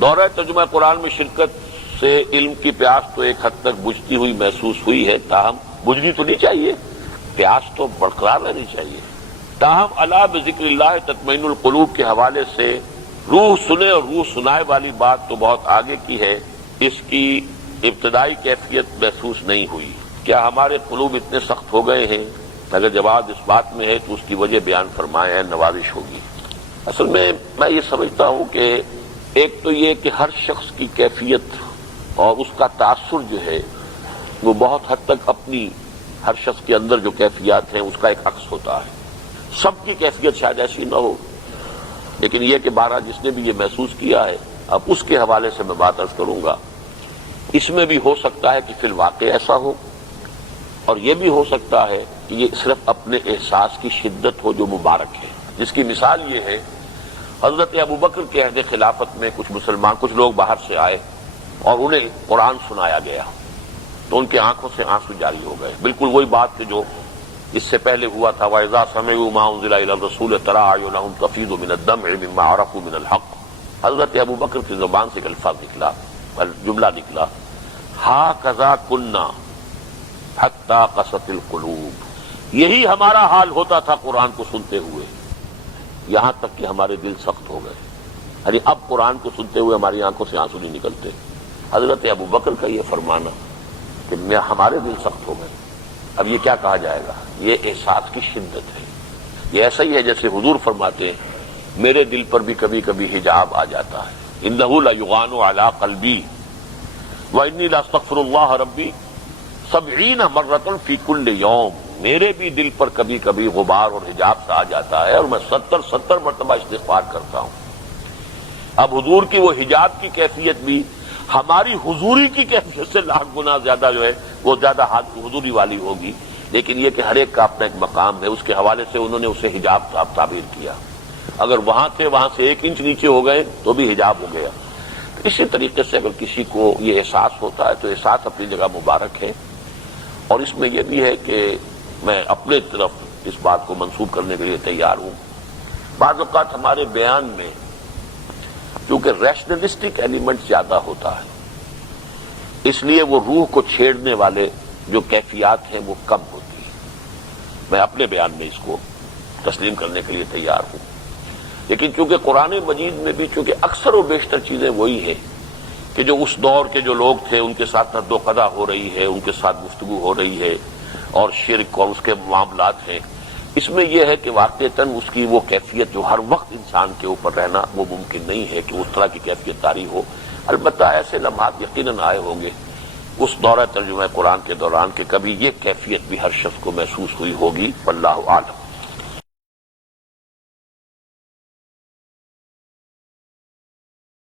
دورہ ترجمہ قرآن میں شرکت سے علم کی پیاس تو ایک حد تک بجھتی ہوئی محسوس ہوئی ہے، تاہم بجھنی تو نہیں چاہیے، پیاس تو برقرار رہنی چاہیے۔ تاہم الا بذکر اللہ تطمئن القلوب کے حوالے سے روح سنے اور روح سنائے والی بات تو بہت آگے کی ہے، اس کی ابتدائی کیفیت محسوس نہیں ہوئی۔ کیا ہمارے قلوب اتنے سخت ہو گئے ہیں؟ اگر جواب اس بات میں ہے تو اس کی وجہ بیان فرمائیں، نوازش ہوگی۔ اصل میں یہ سمجھتا ہوں کہ ایک تو یہ کہ ہر شخص کی کیفیت اور اس کا تاثر جو ہے وہ بہت حد تک اپنی، ہر شخص کے اندر جو کیفیات ہیں اس کا ایک عکس ہوتا ہے۔ سب کی کیفیت شاید ایسی نہ ہو، لیکن یہ کہ بارہ جس نے بھی یہ محسوس کیا ہے، اب اس کے حوالے سے میں بات عرض کروں گا۔ اس میں بھی ہو سکتا ہے کہ فی الواقع ایسا ہو، اور یہ بھی ہو سکتا ہے کہ یہ صرف اپنے احساس کی شدت ہو جو مبارک ہے، جس کی مثال یہ ہے حضرت ابوبکر کے عہد خلافت میں کچھ لوگ باہر سے آئے اور انہیں قرآن سنایا گیا تو ان کی آنکھوں سے آنسو جاری ہو گئے۔ بالکل وہی بات کہ جو اس سے پہلے ہوا تھا، وَإِذَا سَمِعُوا مَا أُنزِلَ إِلَى الرَّسُولِ تَرَىٰ أَعْيُنَهُمْ تَفِيضُ مِنَ الدَّمْعِ مِمَّا عَرَفُوا مِنَ الْحَقِّ۔ حضرت ابوبکر کی زبان سے ایک الفاظ نکلا، جملہ نکلا، ہَٰكَذَا كُنَّا حَتَّىٰ قَسَتِ الْقُلُوبُ۔ یہی ہمارا حال ہوتا تھا قرآن کو سنتے ہوئے، یہاں تک کہ ہمارے دل سخت ہو گئے۔ یعنی اب قرآن کو سنتے ہوئے ہماری آنکھوں سے آنسو نہیں نکلتے۔ حضرت ابوبکر کا یہ فرمانا کہ ہمارے دل سخت ہو گئے، اب یہ کیا کہا جائے گا؟ یہ احساس کی شدت ہے۔ یہ ایسا ہی ہے جیسے حضور فرماتے ہیں میرے دل پر بھی کبھی کبھی حجاب آ جاتا ہے، انہ لیغان علی قلبی وانی لاستغفر اللہ ربی 70 مرۃ فی کل یوم۔ میرے بھی دل پر کبھی کبھی غبار اور حجاب سا آ جاتا ہے اور میں 70 مرتبہ استغفار کرتا ہوں۔ اب حضور کی وہ حجاب کی کیفیت بھی ہماری حضوری کی کیفیت سے لاکھ گنا زیادہ جو ہے وہ زیادہ حضوری والی ہوگی، لیکن یہ کہ ہر ایک کا اپنا ایک مقام ہے، اس کے حوالے سے انہوں نے اسے حجاب تعبیر کیا۔ اگر وہاں سے 1 انچ نیچے ہو گئے تو بھی حجاب ہو گیا۔ اسی طریقے سے اگر کسی کو یہ احساس ہوتا ہے تو احساس اپنی جگہ مبارک ہے، اور اس میں یہ بھی ہے کہ میں اپنے طرف اس بات کو منسوب کرنے کے لیے تیار ہوں۔ بعض اوقات ہمارے بیان میں کیونکہ ریشنلسٹک ایلیمنٹ زیادہ ہوتا ہے، اس لیے وہ روح کو چھیڑنے والے جو کیفیات ہیں وہ کم ہوتی ہیں۔ میں اپنے بیان میں اس کو تسلیم کرنے کے لیے تیار ہوں، لیکن چونکہ قرآن مجید میں بھی چونکہ اکثر و بیشتر چیزیں وہی ہیں کہ جو اس دور کے جو لوگ تھے ان کے ساتھ حد و قضا ہو رہی ہے، ان کے ساتھ گفتگو ہو رہی ہے، اور شرک اور اس کے معاملات ہیں، اس میں یہ ہے کہ واقعتاً اس کی وہ کیفیت جو ہر وقت انسان کے اوپر رہنا وہ ممکن نہیں ہے کہ اس طرح کی کیفیت طاری ہو۔ البتہ ایسے لمحات یقیناً آئے ہوں گے اس دورہ ترجمہ قرآن کے دوران کہ کبھی یہ کیفیت بھی ہر شخص کو محسوس ہوئی ہوگی، واللہ اعلم۔